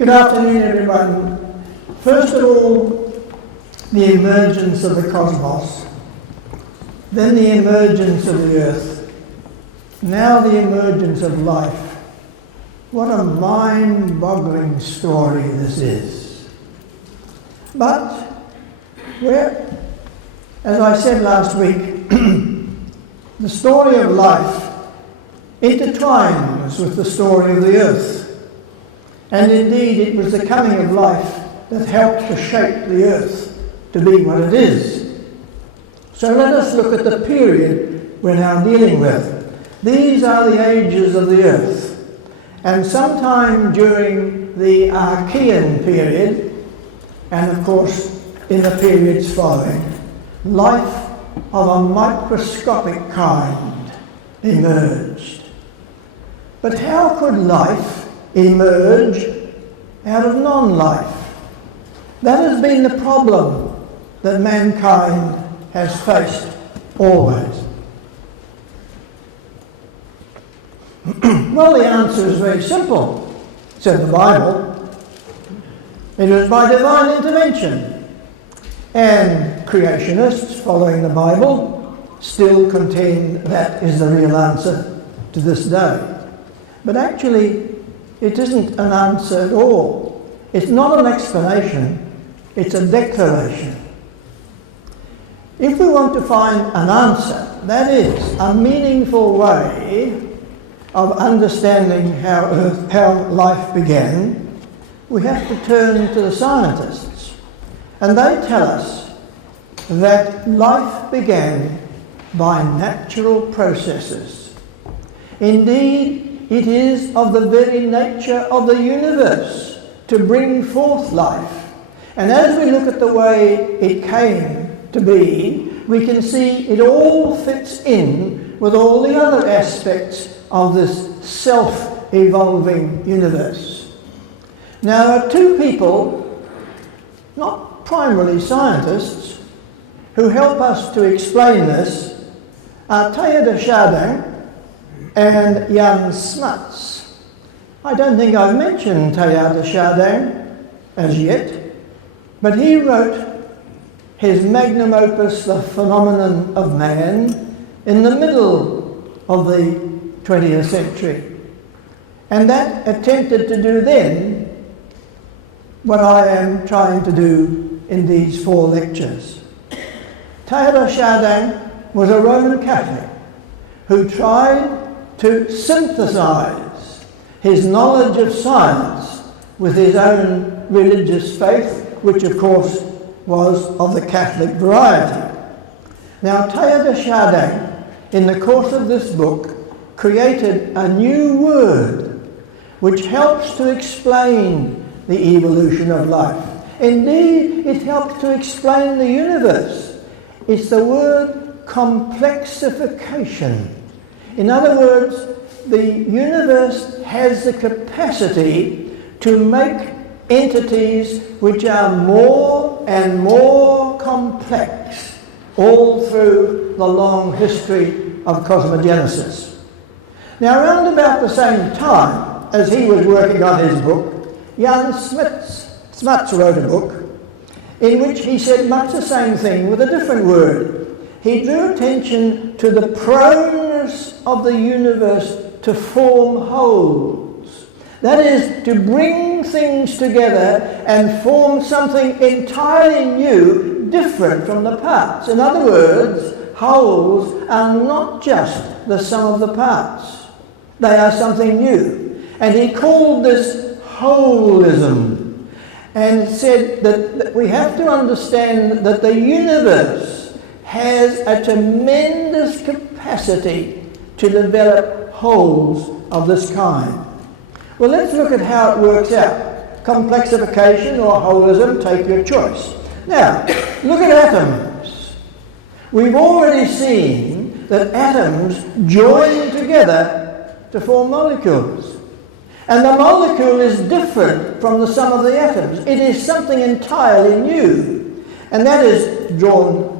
Good afternoon, everyone. First of all, the emergence of the cosmos, then the emergence of the earth, now the emergence of life. What a mind-boggling story this is. But, as I said last week, the story of life intertwines with the story of the earth. And indeed, it was the coming of life that helped to shape the earth to be what it is. So let us look at the period we're now dealing with. These are the ages of the earth. And sometime during the Archean period, and of course in the periods following, life of a microscopic kind emerged. But how could life emerge out of non-life? That has been the problem that mankind has faced always. Well, the answer is very simple, said the Bible. It was by divine intervention. And creationists following the Bible still contend that is the real answer to this day. But actually, it isn't an answer at all. It's not an explanation, it's a declaration. If we want to find an answer, that is, a meaningful way of understanding how life began, we have to turn to the scientists. And they tell us that life began by natural processes. Indeed, it is of the very nature of the universe to bring forth life. And as we look at the way it came to be, we can see it all fits in with all the other aspects of this self-evolving universe. Now, two people, not primarily scientists, who help us to explain this are Teilhard de Chardin and Jan Smuts. I don't think I've mentioned Teilhard de Chardin as yet, but he wrote his magnum opus, The Phenomenon of Man, in the middle of the 20th century. And that attempted to do then what I am trying to do in these 4 lectures. Teilhard de Chardin was a Roman Catholic who tried to synthesize his knowledge of science with his own religious faith, which of course was of the Catholic variety. Now, Teilhard de Chardin, in the course of this book, created a new word which helps to explain the evolution of life. Indeed, it helps to explain the universe. It's the word complexification. In other words, the universe has the capacity to make entities which are more and more complex all through the long history of cosmogenesis. Now, around about the same time as he was working on his book, Jan Smuts wrote a book in which he said much the same thing with a different word. He drew attention to the proneness of the universe to form wholes. That is, to bring things together and form something entirely new, different from the parts. In other words, wholes are not just the sum of the parts. They are something new. And he called this holism and said that we have to understand that the universe has a tremendous capacity to develop wholes of this kind. Well, let's look at how it works out. Complexification or holism, take your choice. Now, look at atoms. We've already seen that atoms join together to form molecules. And the molecule is different from the sum of the atoms. It is something entirely new. And that is drawn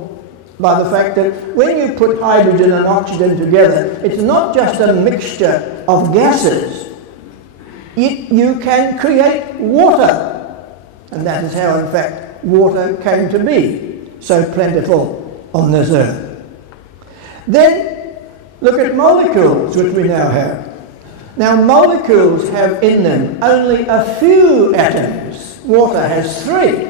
by the fact that when you put hydrogen and oxygen together, it's not just a mixture of gases. you can create water. And that is how, in fact, water came to be so plentiful on this earth. Then look at molecules, which we now have. Now, molecules have in them only a few atoms. Water has 3.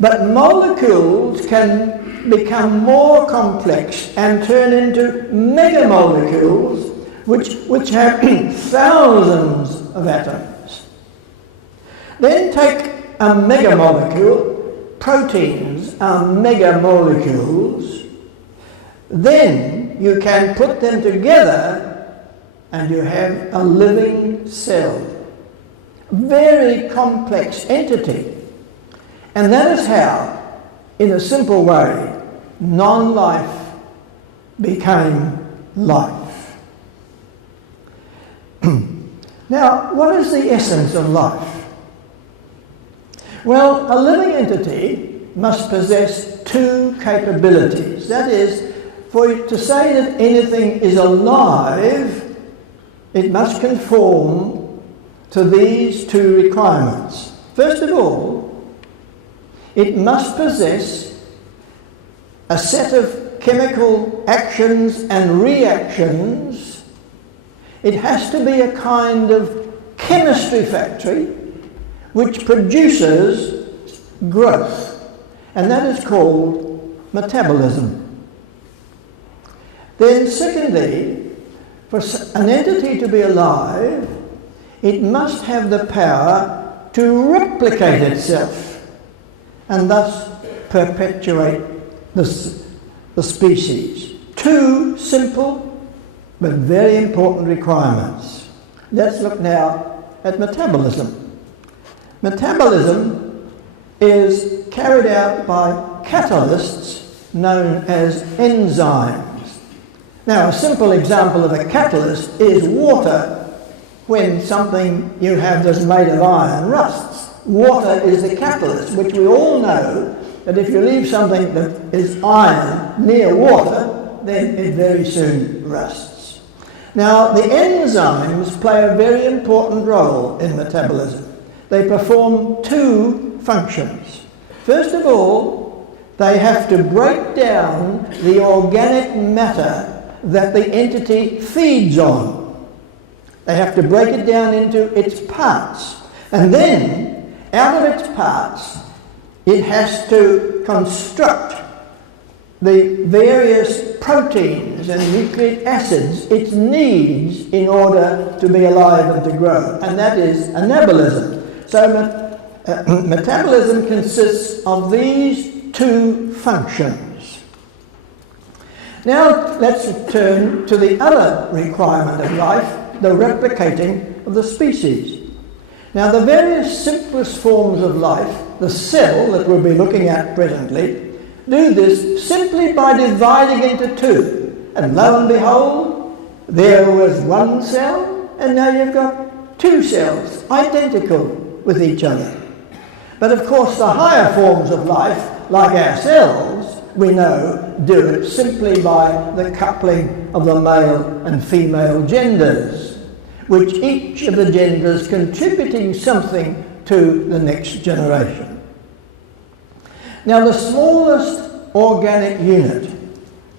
But molecules can become more complex and turn into megamolecules, which have thousands of atoms. Then take a megamolecule. Proteins are megamolecules. Then you can put them together and you have a living cell. Very complex entity. And that is how, in a simple way, non-life became life. Now, what is the essence of life? Well, a living entity must possess 2 capabilities. That is, for it to say that anything is alive, it must conform to these 2 requirements. First of all, it must possess a set of chemical actions and reactions. It has to be a kind of chemistry factory which produces growth, and that is called metabolism. Then secondly, for an entity to be alive, it must have the power to replicate itself and thus perpetuate the species. 2 simple but very important requirements. Let's look now at metabolism. Metabolism is carried out by catalysts known as enzymes. Now, a simple example of a catalyst is water. When something you have that's made of iron rusts, water is the catalyst, which we all know that if you leave something that is iron near water, then it very soon rusts. Now, the enzymes play a very important role in metabolism. They perform 2 functions. First of all, they have to break down the organic matter that the entity feeds on. They have to break it down into its parts. And then, out of its parts, it has to construct the various proteins and nucleic acids it needs in order to be alive and to grow. And that is anabolism. So metabolism consists of these 2 functions. Now let's turn to the other requirement of life, the replicating of the species. Now, the various simplest forms of life, the cell that we'll be looking at presently, do this simply by dividing into 2. And lo and behold, there was 1 cell, and now you've got 2 cells, identical with each other. But of course, the higher forms of life, like our cells, we know, do it simply by the coupling of the male and female genders, which each of the genders contributing something to the next generation. Now, the smallest organic unit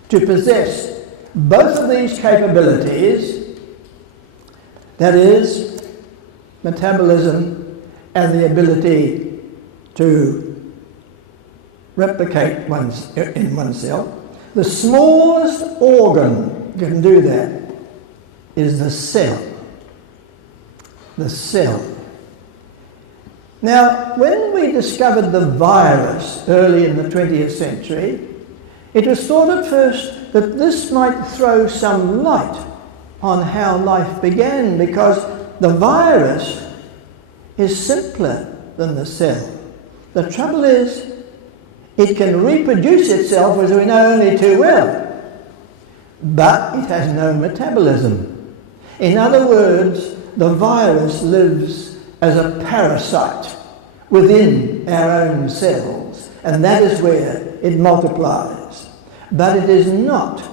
to possess both of these capabilities, that is, metabolism and the ability to replicate in one cell, the smallest organ that can do that is the cell. The cell. Now, when we discovered the virus early in the 20th century, it was thought at first that this might throw some light on how life began, because the virus is simpler than the cell. The trouble is, it can reproduce itself, as we know only too well, but it has no metabolism. In other words, the virus lives as a parasite within our own cells, and that is where it multiplies. But it is not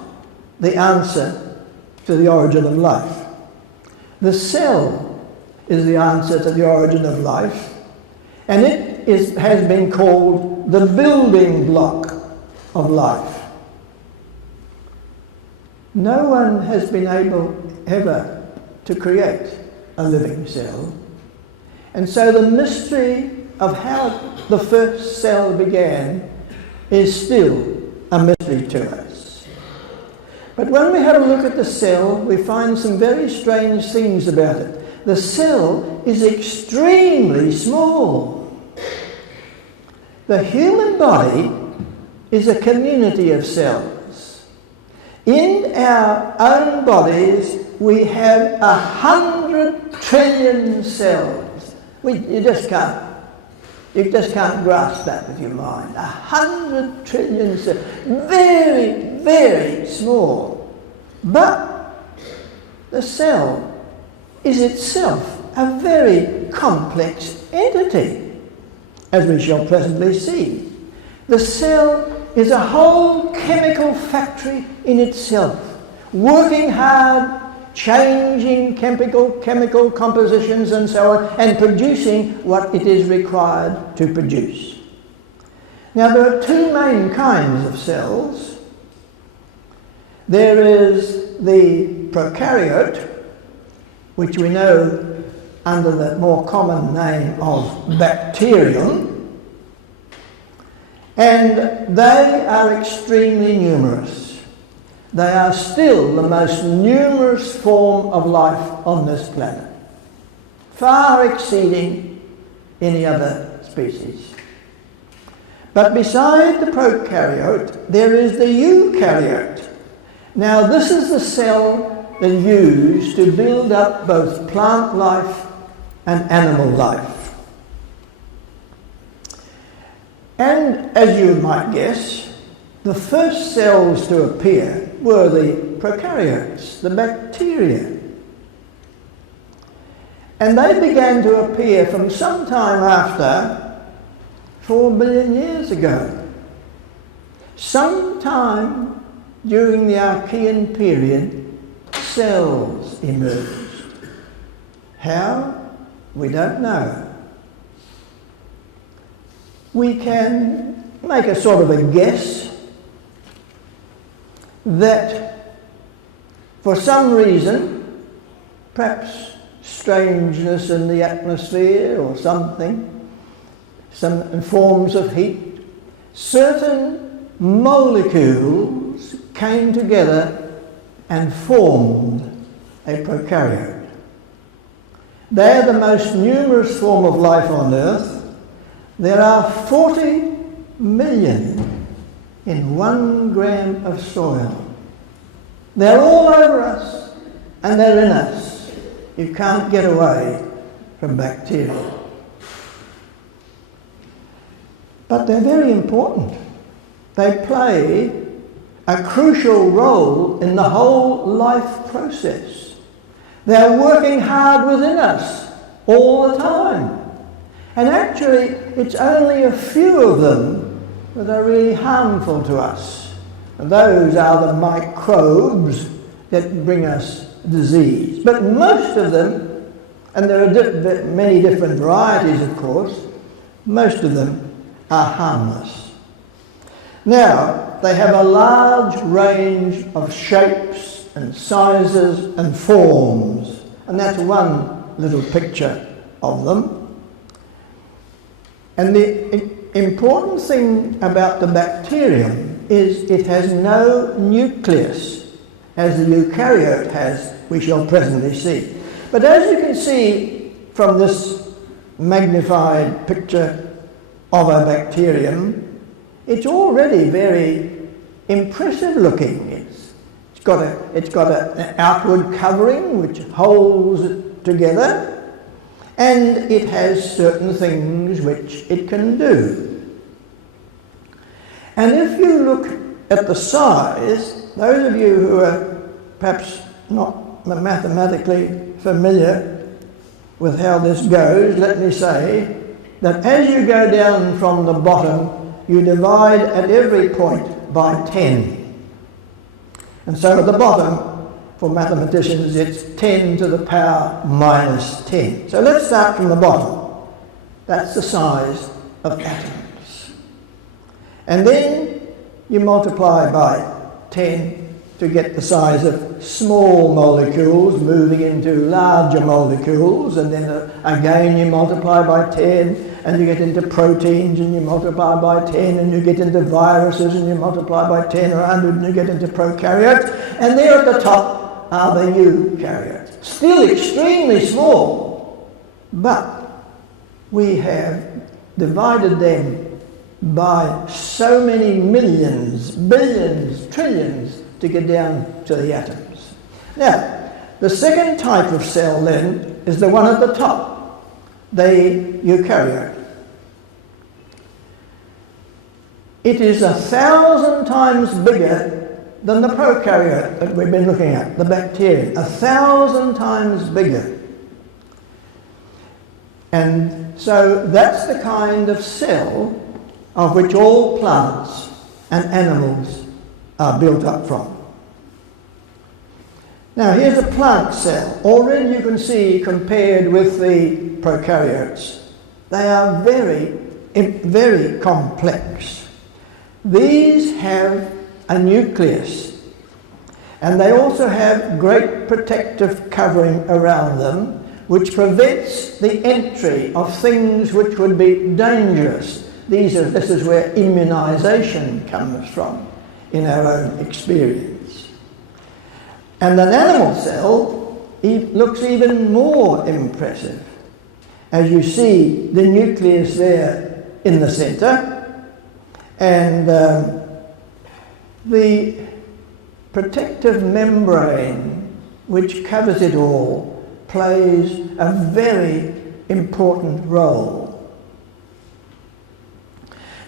the answer to the origin of life. The cell is the answer to the origin of life, and has been called the building block of life. No one has been able ever to create a living cell, and so the mystery of how the first cell began is still a mystery to us. But when we have a look at the cell, we find some very strange things about it. The cell is extremely small. The human body is a community of cells. In our own bodies, we have 100 trillion cells. You just can't grasp that with your mind. 100 trillion cells. Very, very small. But the cell is itself a very complex entity, as we shall presently see. The cell is a whole chemical factory in itself, working hard, changing chemical compositions and so on, and producing what it is required to produce. Now, there are two main kinds of cells. There is the prokaryote, which we know under the more common name of bacterium, and they are extremely numerous. They are still the most numerous form of life on this planet, far exceeding any other species. But beside the prokaryote, there is the eukaryote. Now, this is the cell that is used to build up both plant life and animal life. And as you might guess, the first cells to appear were the prokaryotes, the bacteria. And they began to appear from some time after 4 billion years ago. Sometime during the Archean period, cells emerged. How? We don't know. We can make a sort of a guess that for some reason, perhaps strangeness in the atmosphere or something, some forms of heat, certain molecules came together and formed a prokaryote. They are the most numerous form of life on Earth. There are 40 million in 1 gram of soil. They're all over us, and they're in us. You can't get away from bacteria. But they're very important. They play a crucial role in the whole life process. They're working hard within us all the time. And actually, it's only a few of them that are really harmful to us. And those are the microbes that bring us disease. But most of them, and there are many different varieties of course, most of them are harmless. Now, they have a large range of shapes and sizes and forms, and that's one little picture of them. And the important thing about the bacterium is it has no nucleus, as the eukaryote has, we shall presently see. But as you can see from this magnified picture of a bacterium, it's already very impressive looking. It's got an outward covering which holds it together, and it has certain things which it can do. And if you look at the size, those of you who are perhaps not mathematically familiar with how this goes, let me say that as you go down from the bottom, you divide at every point by 10. And so at the bottom, for mathematicians, it's 10 to the power minus 10. So let's start from the bottom. That's the size of atoms. And then you multiply by 10 to get the size of small molecules moving into larger molecules, and then again you multiply by 10 and you get into proteins, and you multiply by 10 and you get into viruses, and you multiply by 10 or 100 and you get into prokaryotes, and there at the top are the eukaryotes. Still extremely small, but we have divided them by so many millions, billions, trillions to get down to the atoms. Now, the second type of cell then is the one at the top, the eukaryote. It is 1,000 times bigger than the prokaryote that we've been looking at, the bacterium, 1,000 times bigger. And so that's the kind of cell of which all plants and animals are built up from. Now here's a plant cell. Already you can see, compared with the prokaryotes, they are very, very complex. These have a nucleus, and they also have great protective covering around them, which prevents the entry of things which would be dangerous. This is where immunization comes from in our own experience. And an animal cell looks even more impressive. As you see the nucleus there in the center, and the protective membrane which covers it all plays a very important role.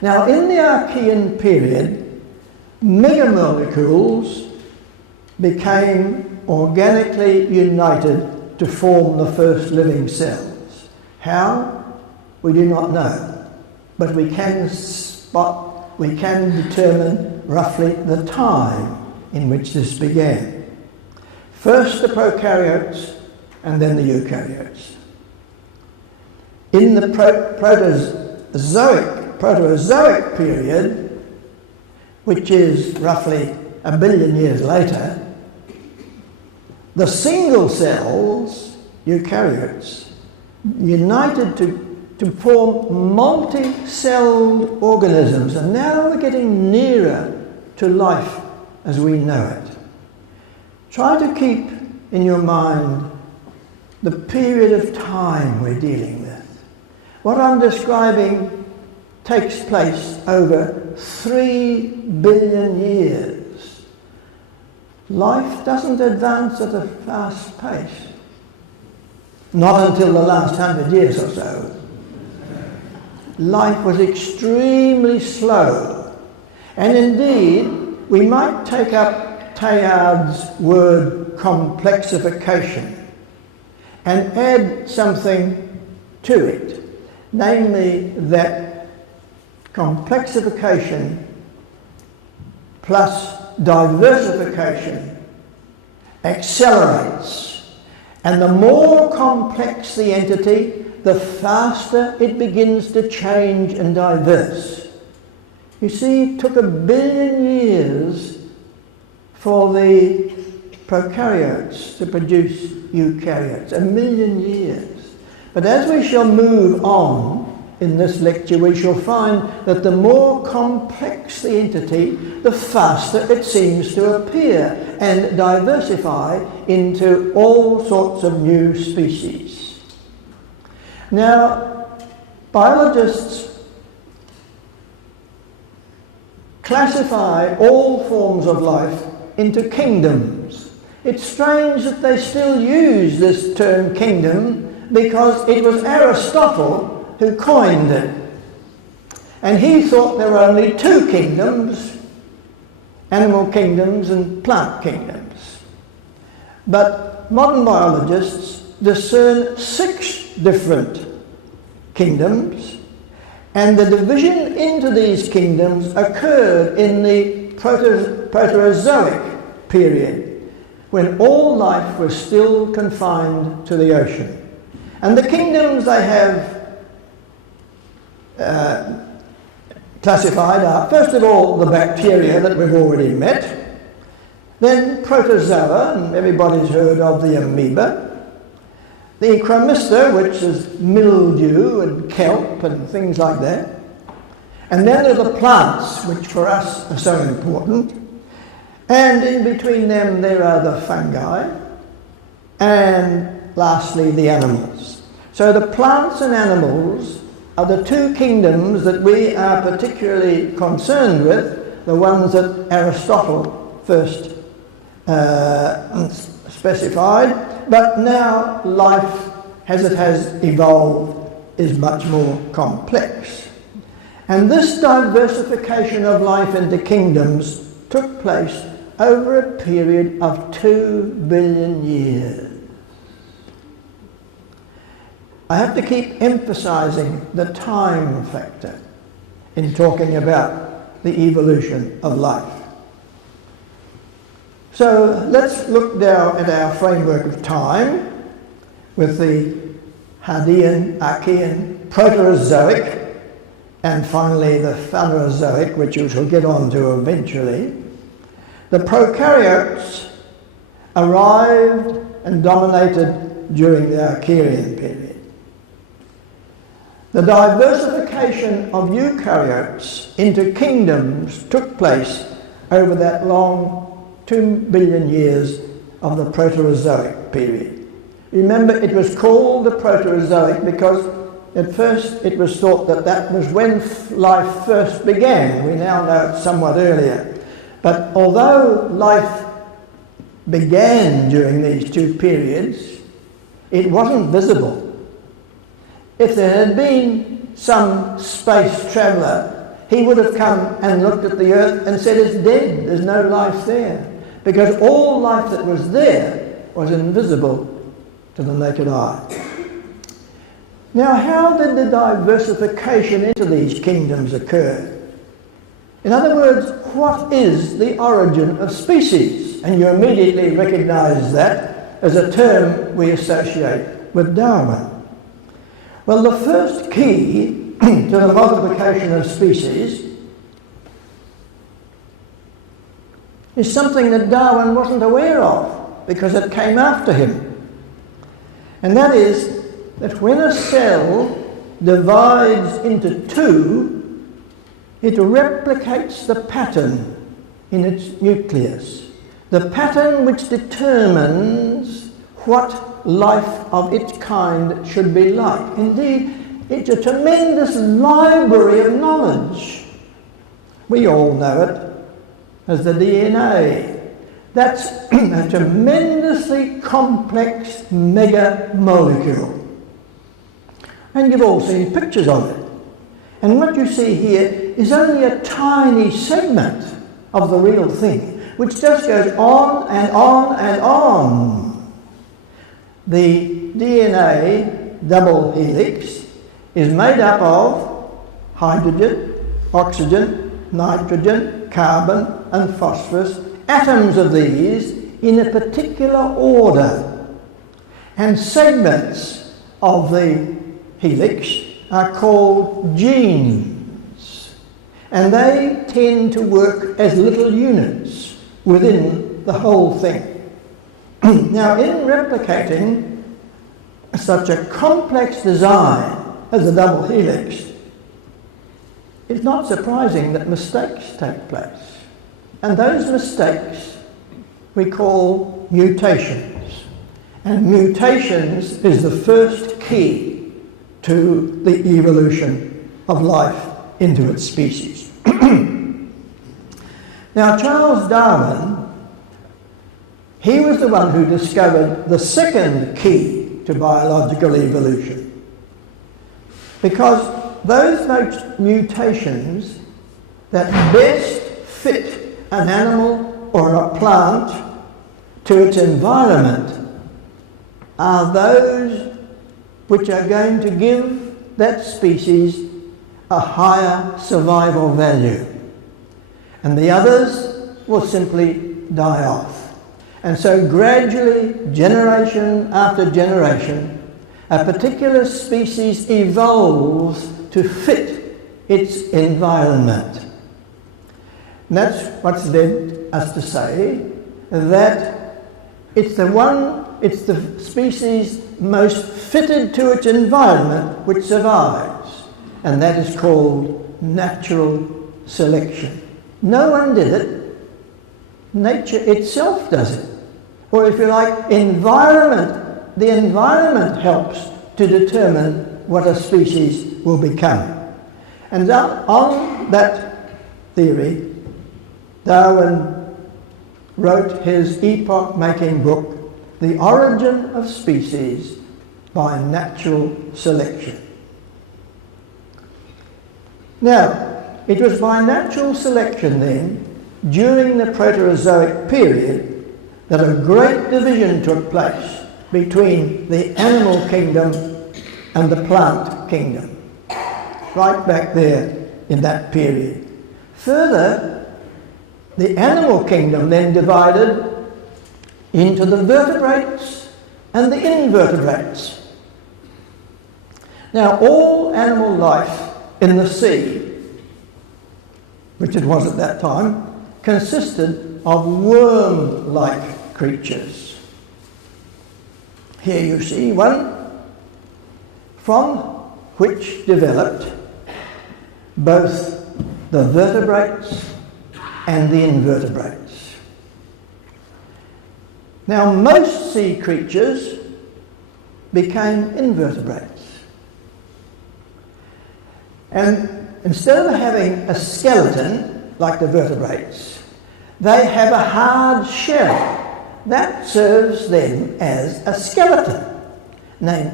Now, in the Archean period, megamolecules became organically united to form the first living cells. How? We do not know, but we can determine roughly the time in which this began. First the prokaryotes, and then the eukaryotes. In the Proterozoic period, which is roughly 1 billion years later, the single cells, eukaryotes, united to form multi-celled organisms, and now we're getting nearer to life as we know it. Try to keep in your mind the period of time we're dealing with. What I'm describing takes place over 3 billion years. Life doesn't advance at a fast pace. Not until the last 100 years or so. Life was extremely slow. And indeed, we might take up Teilhard's word complexification and add something to it, namely that complexification plus diversification accelerates, and the more complex the entity, the faster it begins to change and diverse. You see, it took 1 billion years for the prokaryotes to produce eukaryotes, 1 million years. But as we shall move on in this lecture, we shall find that the more complex the entity, the faster it seems to appear and diversify into all sorts of new species. Now, biologists classify all forms of life into kingdoms. It's strange that they still use this term kingdom, because it was Aristotle who coined it. And he thought there were only 2 kingdoms, animal kingdoms and plant kingdoms. But modern biologists discern 6 different kingdoms, and the division into these kingdoms occurred in the Proterozoic period. when all life was still confined to the ocean. And the kingdoms they have classified are, first of all, the bacteria that we've already met, then protozoa, and everybody's heard of the amoeba, the chromista, which is mildew and kelp and things like that, and then there are the plants, which for us are so important, and in between them there are the fungi, and lastly the animals. So the plants and animals are the two kingdoms that we are particularly concerned with, the ones that Aristotle first specified, but now life, as it has evolved, is much more complex. And this diversification of life into kingdoms took place over a period of 2 billion years. I have to keep emphasizing the time factor in talking about the evolution of life. So let's look now at our framework of time with the Hadean, Archean, Proterozoic, and finally the Phanerozoic, which we shall get on to eventually. The prokaryotes arrived and dominated during the Archean period. The diversification of eukaryotes into kingdoms took place over that long 2 billion years of the Proterozoic period. Remember, it was called the Proterozoic because at first it was thought that that was when life first began. We now know it's somewhat earlier. But although life began during these two periods, it wasn't visible. If there had been some space traveller, he would have come and looked at the earth and said, it's dead, there's no life there. Because all life that was there was invisible to the naked eye. Now, how did the diversification into these kingdoms occur? In other words, what is the origin of species? And you immediately recognize that as a term we associate with Darwin. Well, the first key to the multiplication of species is something that Darwin wasn't aware of because it came after him. And that is that when a cell divides into two, it replicates the pattern in its nucleus. The pattern which determines what life of its kind should be like. Indeed, it's a tremendous library of knowledge. We all know it as the DNA. That's a tremendously complex mega molecule. And you've all seen pictures of it. And what you see here is only a tiny segment of the real thing, which just goes on and on and on. The DNA double helix is made up of hydrogen, oxygen, nitrogen, carbon and phosphorus, atoms of these in a particular order. And segments of the helix are called genes, and they tend to work as little units within the whole thing. Now, in replicating such a complex design as a double helix, it's not surprising that mistakes take place. And those mistakes we call mutations. And mutations is the first key to the evolution of life into its species. Now, Charles Darwin, he was the one who discovered the second key to biological evolution. Because those mutations that best fit an animal or a plant to its environment are those which are going to give that species a higher survival value. And the others will simply die off. And so gradually, generation after generation, a particular species evolves to fit its environment. And that's what's led us to say that it's the species most fitted to its environment which survives, and that is called natural selection. No one did it. Nature itself does it. Or if you like, environment. The environment helps to determine what a species will become. And on that theory, Darwin wrote his epoch-making book, The Origin of Species by Natural Selection. Now, it was by natural selection then, during the Proterozoic period, that a great division took place between the animal kingdom and the plant kingdom, right back there in that period. Further, the animal kingdom then divided into the vertebrates and the invertebrates. Now, all animal life in the sea, which it was at that time, consisted of worm-like creatures. Here you see one from which developed both the vertebrates and the invertebrates. Now, most sea creatures became invertebrates. And instead of having a skeleton like the vertebrates, they have a hard shell. That serves them as a skeleton.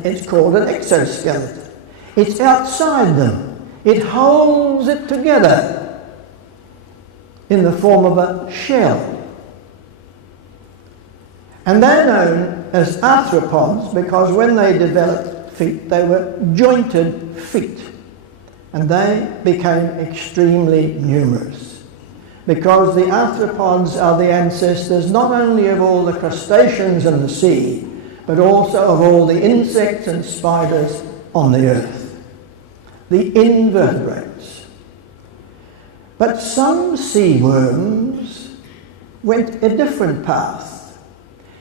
It's called an exoskeleton. It's outside them. It holds it together in the form of a shell. And they're known as arthropods because when they developed feet, they were jointed feet. And they became extremely numerous, because the arthropods are the ancestors not only of all the crustaceans in the sea, but also of all the insects and spiders on the earth, the invertebrates. But some sea worms went a different path,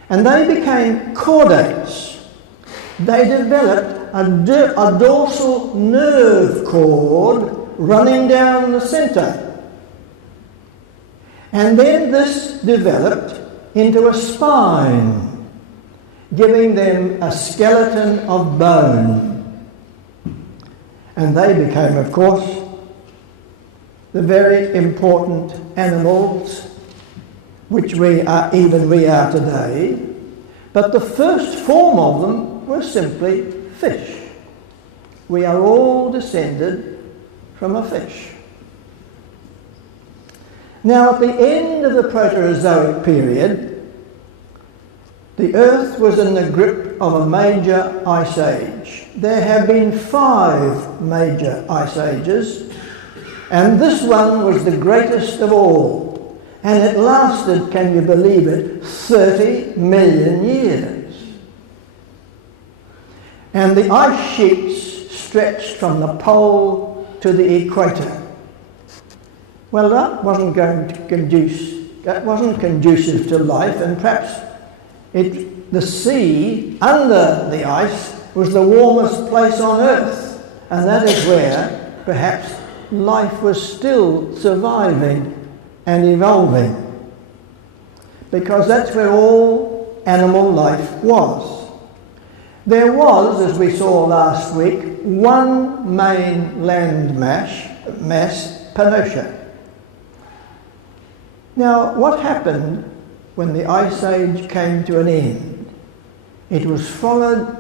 and they became chordates. They developed a dorsal nerve cord running down the centre. And then this developed into a spine, giving them a skeleton of bone. And they became, of course, the very important animals which we are today. But the first form of them was simply fish. We are all descended from a fish. Now, at the end of the Proterozoic period, the Earth was in the grip of a major ice age. There have been 5 major ice ages, and this one was the greatest of all. And it lasted, can you believe it, 30 million years. And the ice sheets stretched from the pole to the equator. Well, that wasn't conducive to life, and perhaps the sea under the ice was the warmest place on earth, and that is where perhaps life was still surviving and evolving, because that's where all animal life was. There was, as we saw last week, one main land mass, Pannotia. Now, what happened when the Ice Age came to an end? It was followed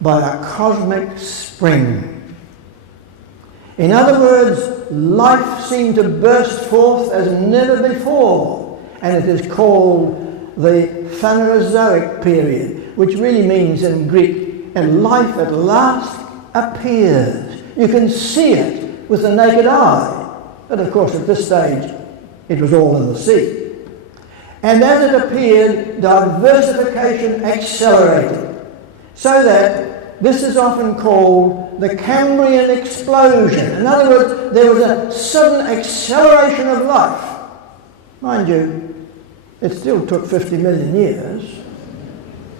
by a cosmic spring. In other words, life seemed to burst forth as never before, and it is called the Phanerozoic period, which really means in Greek, and life at last appears. You can see it with the naked eye, but of course at this stage it was all in the sea. And as it appeared, diversification accelerated, so that this is often called the Cambrian explosion. In other words, there was a sudden acceleration of life. Mind you, it still took 50 million years,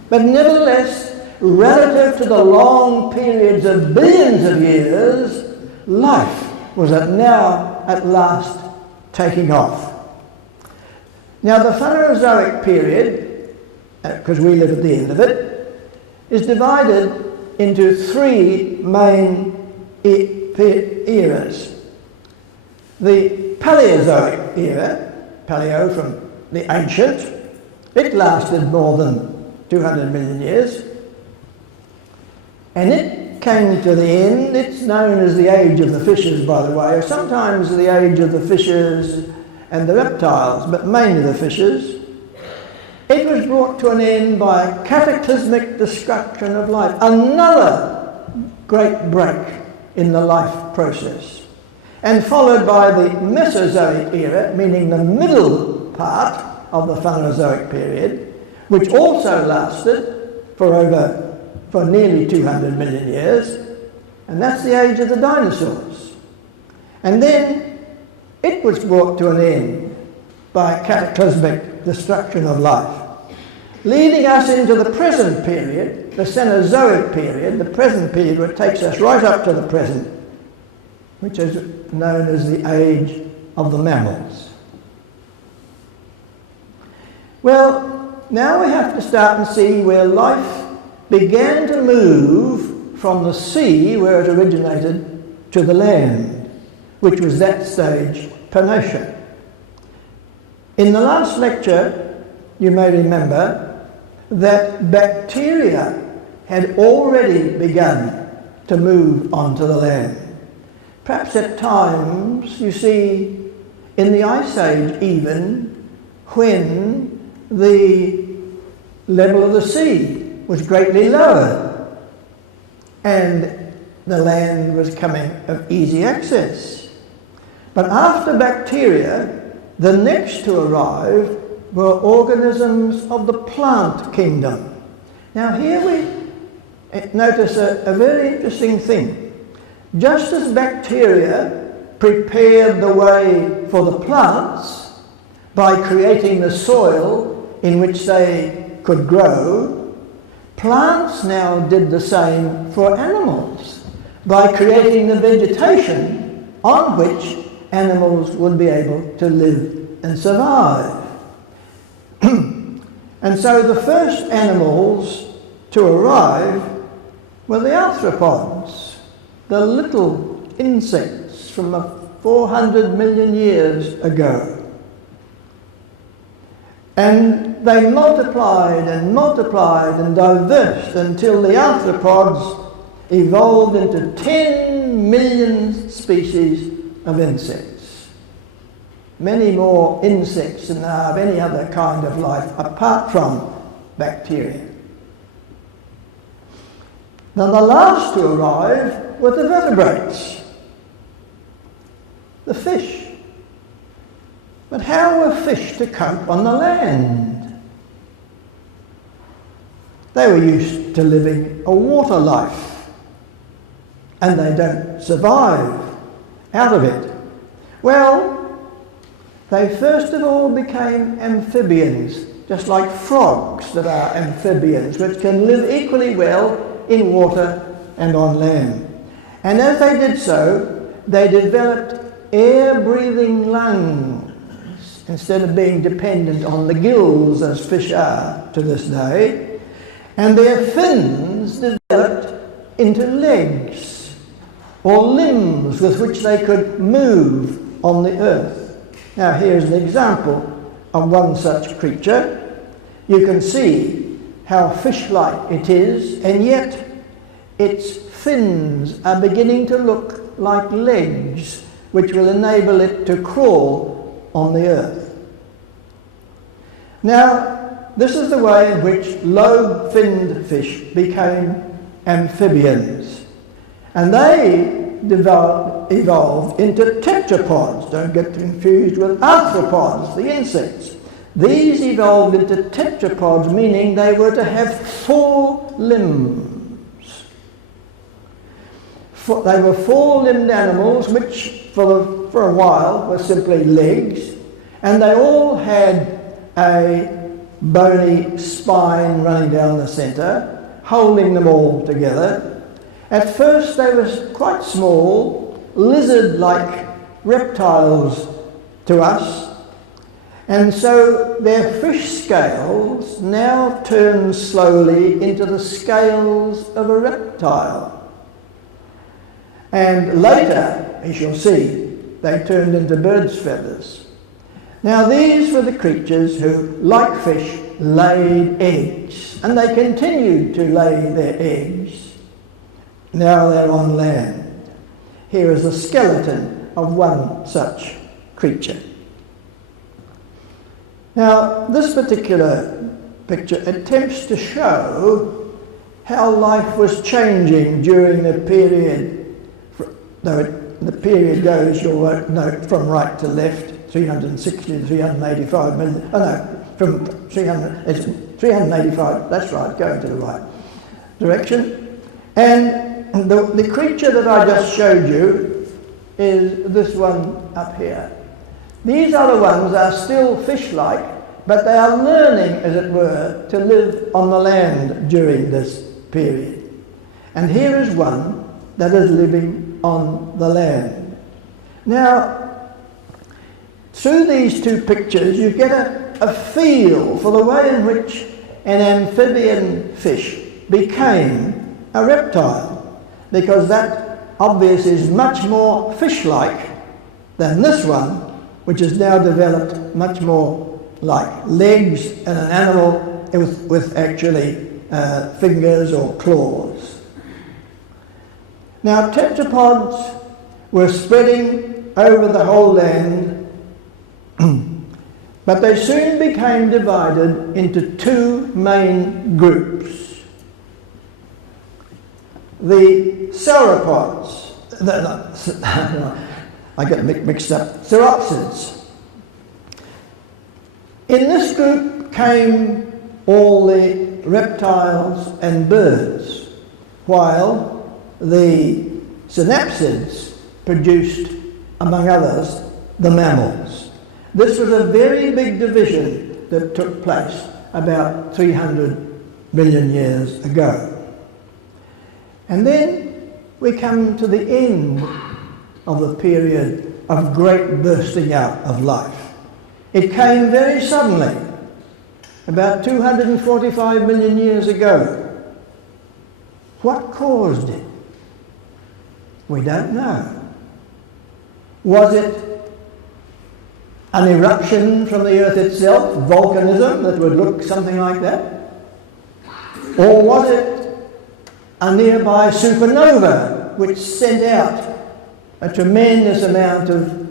but nevertheless, relative to the long periods of billions of years, life was now at last taking off. Now the Phanerozoic period, because we live at the end of it, is divided into three main eras. The Paleozoic era, paleo from the ancient, it lasted more than 200 million years, and it came to the end. It's known as the age of the fishes, by the way, or sometimes the age of the fishes and the reptiles, but mainly the fishes. It was brought to an end by cataclysmic destruction of life, another great break in the life process, and followed by the Mesozoic era, meaning the middle part of the Phanerozoic period, which also lasted for nearly 200 million years, and that's the age of the dinosaurs. And then it was brought to an end by cataclysmic destruction of life, leading us into the present period, the Cenozoic period, the present period, which takes us right up to the present, which is known as the age of the mammals. Well, now we have to start and see where life began to move from the sea, where it originated, to the land, which was that stage Panacea. In the last lecture, you may remember that bacteria had already begun to move onto the land. Perhaps at times, you see, in the Ice Age even, when the level of the sea was greatly lower and the land was coming of easy access. But after bacteria, the next to arrive were organisms of the plant kingdom. Now here we notice a very interesting thing. Just as bacteria prepared the way for the plants by creating the soil in which they could grow, plants now did the same for animals by creating the vegetation on which animals would be able to live and survive. And so the first animals to arrive were the arthropods, the little insects from 400 million years ago. And they multiplied and multiplied and diversed until the arthropods evolved into 10 million species of insects. Many more insects than there are of any other kind of life apart from bacteria. Now the last to arrive were the vertebrates, the fish. But how were fish to cope on the land? They were used to living a water life, and they don't survive out of it. Well, they first of all became amphibians, just like frogs that are amphibians, which can live equally well in water and on land. And as they did so, they developed air-breathing lungs, instead of being dependent on the gills as fish are to this day, and their fins developed into legs or limbs with which they could move on the earth. Now here's an example of one such creature. You can see how fish-like it is, and yet its fins are beginning to look like legs, which will enable it to crawl on the earth. Now, this is the way in which lobe-finned fish became amphibians. And they evolved into tetrapods. Don't get confused with arthropods, the insects. These evolved into tetrapods, meaning they were to have 4 limbs. They were 4-limbed animals, which for a while were simply legs, and they all had a bony spine running down the centre, holding them all together. At first they were quite small, lizard-like reptiles to us, and so their fish scales now turn slowly into the scales of a reptile. And later, as you'll see, they turned into birds' feathers. Now these were the creatures who, like fish, laid eggs, and they continued to lay their eggs. Now they're on land. Here is a skeleton of one such creature. Now this particular picture attempts to show how life was changing during the period, though the period goes, you'll note, from right to left, 360 to 385 million. Oh no, from 300, it's 385, that's right, going to the right direction. And the creature that I just showed you is this one up here. These other ones are still fish-like, but they are learning, as it were, to live on the land during this period. And here is one that is living on the land. Now, through these two pictures, you get a feel for the way in which an amphibian fish became a reptile, because that obviously is much more fish-like than this one, which has now developed much more like legs and an animal with actually fingers or claws. Now, tetrapods were spreading over the whole land, but they soon became divided into 2 main groups. The sauropods, I get mixed up, Theropsids. In this group came all the reptiles and birds, while the synapsids produced, among others, the mammals. This was a very big division that took place about 300 million years ago. And then we come to the end of the period of great bursting out of life. It came very suddenly, about 245 million years ago. What caused it? We don't know. Was it an eruption from the earth itself, volcanism that would look something like that? Or was it a nearby supernova which sent out a tremendous amount of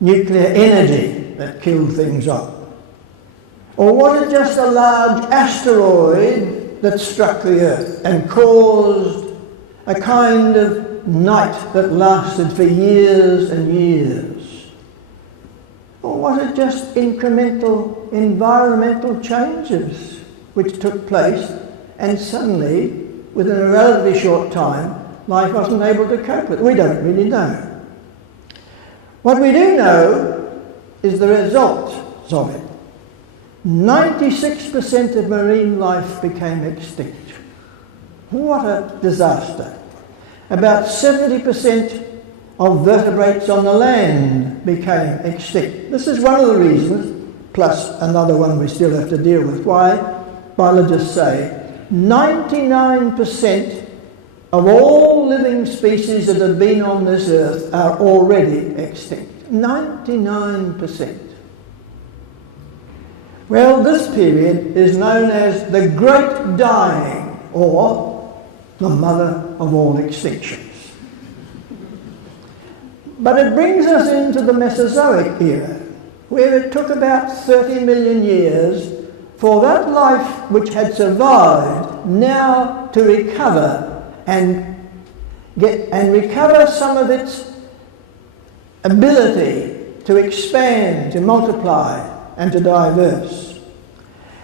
nuclear energy that killed things off? Or was it just a large asteroid that struck the earth and caused a kind of night that lasted for years and years? Or was it just incremental environmental changes which took place, and suddenly, within a relatively short time, life wasn't able to cope with it? We don't really know. What we do know is the results of it. 96% of marine life became extinct. What a disaster. About 70% of vertebrates on the land became extinct. This is one of the reasons, plus another one we still have to deal with, why biologists say 99% of all living species that have been on this earth are already extinct. 99%. Well, this period is known as the Great Dying, or the mother of all extinctions. But it brings us into the Mesozoic era, where it took about 30 million years for that life which had survived now to recover and recover some of its ability to expand, to multiply, and to diverse.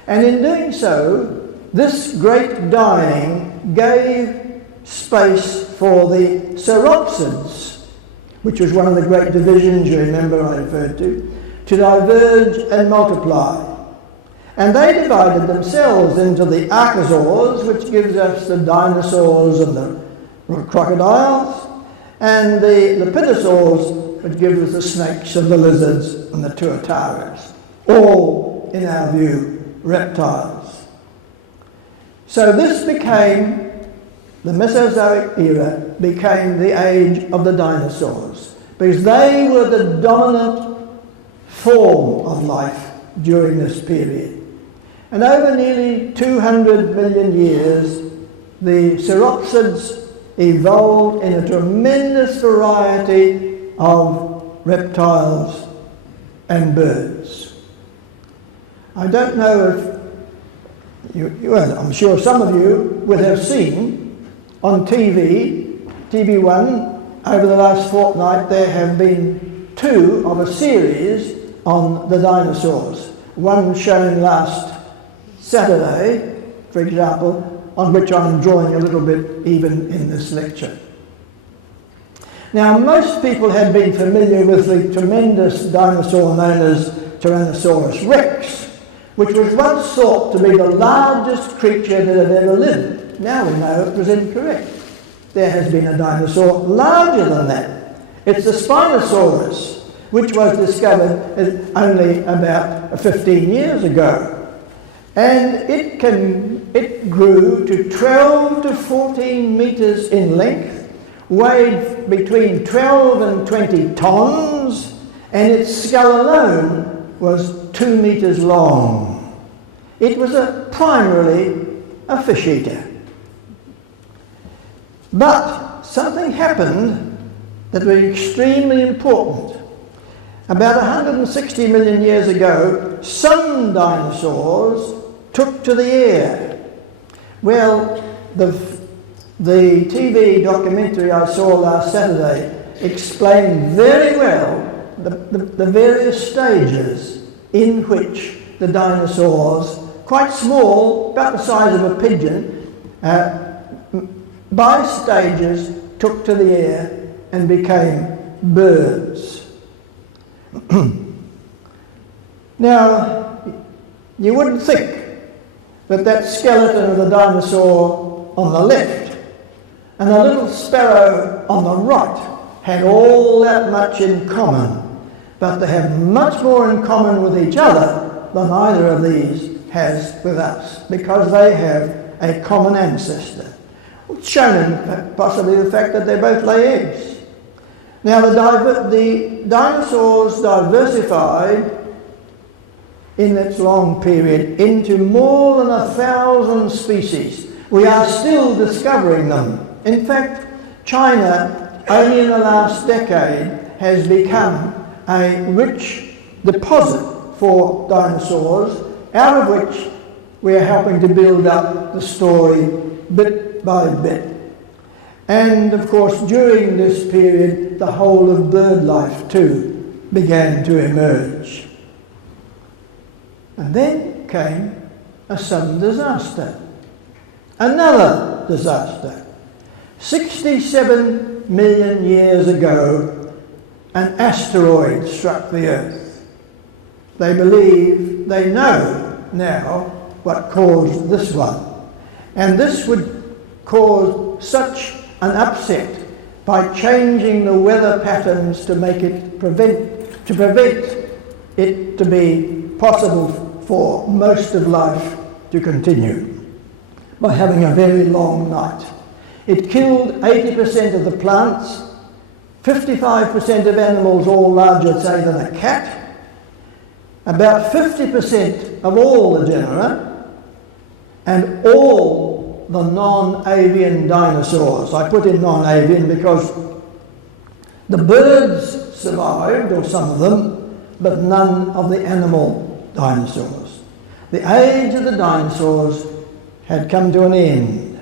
And in doing so, this great dying gave space for the sauropsids, which was one of the great divisions you remember I referred to diverge and multiply. And they divided themselves into the archosaurs, which gives us the dinosaurs and the crocodiles, and the lepidosaurs, which gives us the snakes and the lizards and the tuataras, all, in our view, reptiles. So this became, the Mesozoic era became the age of the dinosaurs, because they were the dominant form of life during this period. And over nearly 200 million years, the sauropsids evolved in a tremendous variety of reptiles and birds. I don't know if well, I'm sure some of you will have seen on TV1, over the last fortnight there have been 2 of a series on the dinosaurs. One shown last Saturday, for example, on which I'm drawing a little bit even in this lecture. Now, most people had been familiar with the tremendous dinosaur known as Tyrannosaurus rex, which was once thought to be the largest creature that had ever lived. Now we know it was incorrect. There has been a dinosaur larger than that. It's the Spinosaurus, which was discovered only about 15 years ago. And it grew to 12 to 14 metres in length, weighed between 12 and 20 tonnes, and its skull alone was 2 metres long. It was primarily a fish eater. But something happened that was extremely important. About 160 million years ago, some dinosaurs took to the air. Well, the TV documentary I saw last Saturday explained very well the various stages in which the dinosaurs, quite small, about the size of a pigeon, by stages took to the air and became birds. Now, you wouldn't think that skeleton of the dinosaur on the left and the little sparrow on the right had all that much in common, but they have much more in common with each other than either of these has with us, because they have a common ancestor. It's shown in possibly the fact that they both lay eggs. Now, the dinosaurs diversified in its long period into more than 1,000 species. We are still discovering them. In fact, China, only in the last decade, has become a rich deposit for dinosaurs, out of which we are helping to build up the story bit by bit. And of course, during this period, the whole of bird life too began to emerge. And then came a sudden disaster. Another disaster. 67 million years ago, an asteroid struck the Earth. They believe, they know now what caused this one. And this would cause such an upset by changing the weather patterns to make it prevent it to be possible for most of life to continue by having a very long night. It killed 80% of the plants, 55% of animals, all larger, say, than a cat, about 50% of all the genera, and all the non-avian dinosaurs. I put in non-avian because the birds survived, or some of them, but none of the animal dinosaurs. The age of the dinosaurs had come to an end,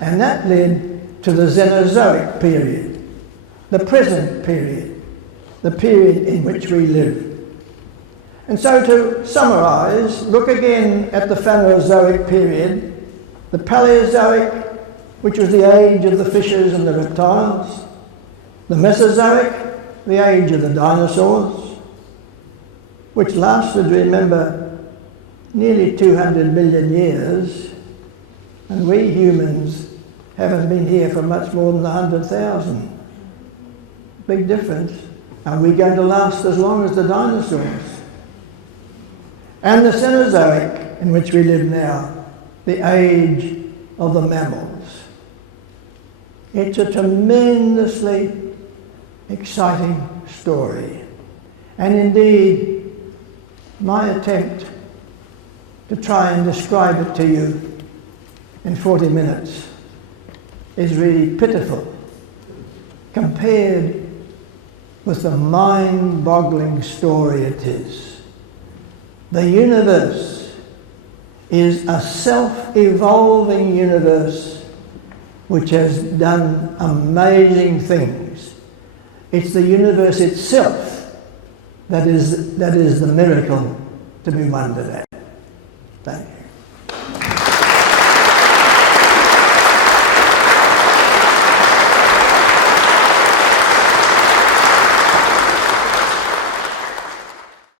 and that led to the Cenozoic period, the present period, the period in which we live. And so to summarise, look again at the Phanerozoic period, the Paleozoic, which was the age of the fishes and the reptiles, the Mesozoic, the age of the dinosaurs, which lasted, remember, nearly 200 million years, and we humans haven't been here for much more than 100,000. Big difference. Are we going to last as long as the dinosaurs? And the Cenozoic, in which we live now, the age of the mammals. It's a tremendously exciting story. And indeed, my attempt to try and describe it to you in 40 minutes is really pitiful compared with the mind-boggling story it is. The universe is a self-evolving universe which has done amazing things. It's the universe itself that is the miracle to be wondered at. Thank you.